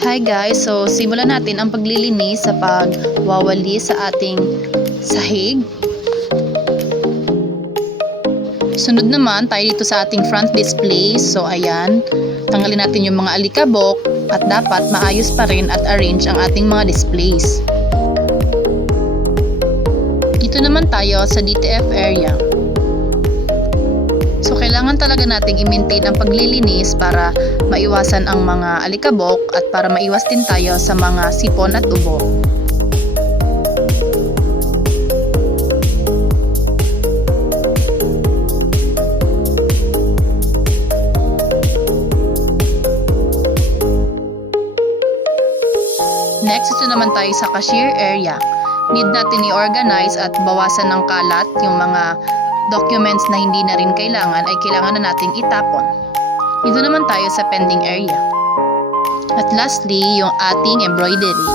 Hi guys, so simulan natin ang paglilinis sa pagwawali sa ating sahig. Sunod naman tayo dito sa ating front display. So ayan, tanggalin natin yung mga alikabok at dapat maayos pa rin at arrange ang ating mga displays. Dito naman tayo sa DTF area. So kailangan talaga nating i-maintain ang paglilinis para maiwasan ang mga alikabok at para maiwas din tayo sa mga sipon at ubo. Next, ito naman tayo sa cashier area. Need natin i-organize at bawasan ng kalat yung mga documents na hindi na rin kailangan ay kailangan na nating itapon. Dito naman tayo sa pending area. At lastly, yung ating embroidery.